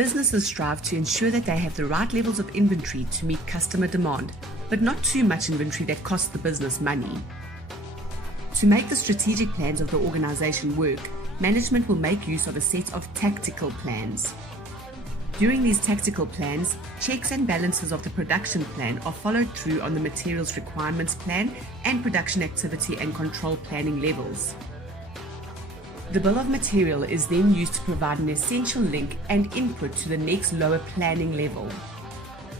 Businesses strive to ensure that they have the right levels of inventory to meet customer demand, but not too much inventory that costs the business money. To make the strategic plans of the organization work, management will make use of a set of tactical plans. During these tactical plans, checks and balances of the production plan are followed through on the materials requirements plan and production activity and control planning levels. The bill of material is then used to provide an essential link and input to the next lower planning level.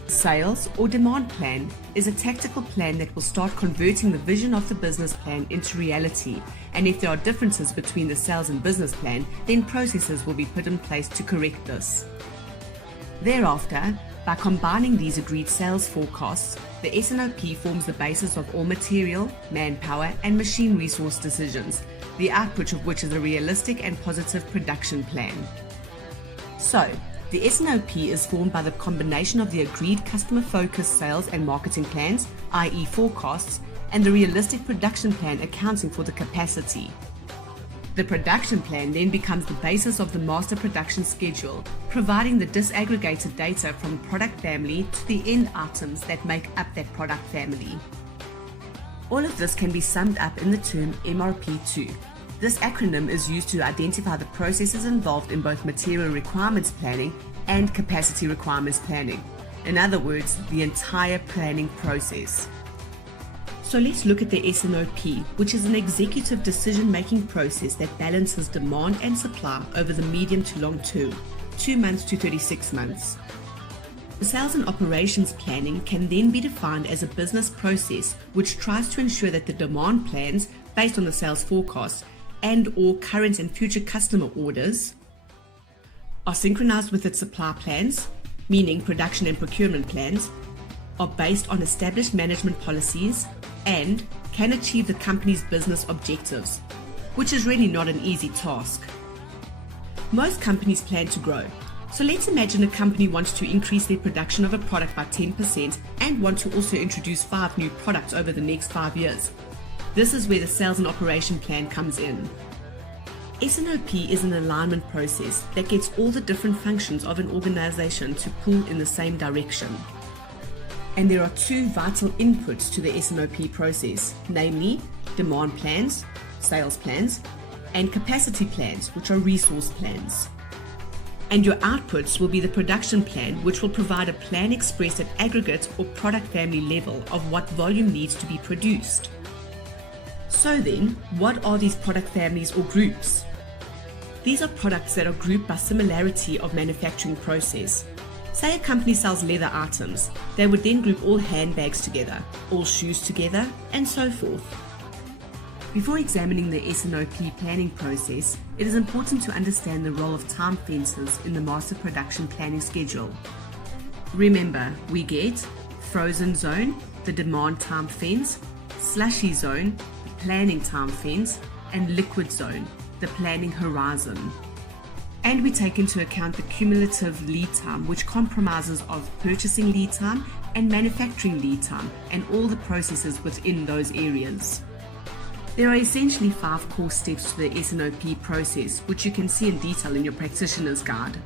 Sales or demand plan is a tactical plan that will start converting the vision of the business plan into reality, and if there are differences between the sales and business plan, then processes will be put in place to correct this. Thereafter, by combining these agreed sales forecasts, the S&OP forms the basis of all material, manpower, and machine resource decisions, the output of which is a realistic and positive production plan. So, the S&OP is formed by the combination of the agreed customer-focused sales and marketing plans, i.e. forecasts, and the realistic production plan accounting for the capacity. The production plan then becomes the basis of the master production schedule, providing the disaggregated data from product family to the end items that make up that product family. All of this can be summed up in the term MRP2. This acronym is used to identify the processes involved in both material requirements planning and capacity requirements planning. In other words, the entire planning process. So let's look at the S&OP, which is an executive decision-making process that balances demand and supply over the medium to long term, 2 months to 36 months. The sales and operations planning can then be defined as a business process which tries to ensure that the demand plans, based on the sales forecast and/or current and future customer orders, are synchronized with its supply plans, meaning production and procurement plans, are based on established management policies, and can achieve the company's business objectives, which is really not an easy task. Most companies plan to grow, so let's imagine a company wants to increase their production of a product by 10% and want to also introduce 5 new products over the next 5 years. This is where the sales and operation plan comes in. S&OP is an alignment process that gets all the different functions of an organization to pull in the same direction. And there are 2 vital inputs to the S&OP process, namely demand plans, sales plans, and capacity plans, which are resource plans. And your outputs will be the production plan, which will provide a plan expressed at aggregate or product family level of what volume needs to be produced. So then, what are these product families or groups? These are products that are grouped by similarity of manufacturing process. Say a company sells leather items, they would then group all handbags together, all shoes together, and so forth. Before examining the S&OP planning process, it is important to understand the role of time fences in the master production planning schedule. Remember, we get frozen zone, the demand time fence, slushy zone, the planning time fence, and liquid zone, the planning horizon. And we take into account the cumulative lead time, which compromises of purchasing lead time and manufacturing lead time, and all the processes within those areas. There are essentially 5 core steps to the S&OP process, which you can see in detail in your practitioner's guide.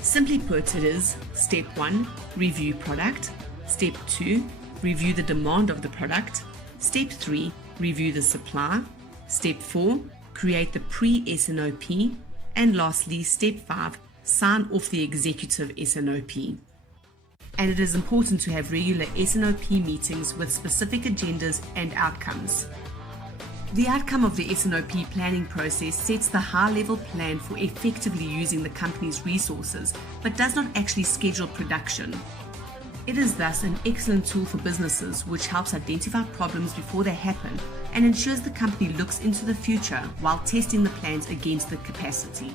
Simply put, it is Step 1, review product. Step 2, review the demand of the product. Step 3, review the supply. Step 4, create the pre-S&OP. And lastly, Step 5, sign off the executive S&OP. And it is important to have regular S&OP meetings with specific agendas and outcomes. The outcome of the S&OP planning process sets the high-level plan for effectively using the company's resources, but does not actually schedule production. It is thus an excellent tool for businesses which helps identify problems before they happen and ensures the company looks into the future while testing the plans against the capacity.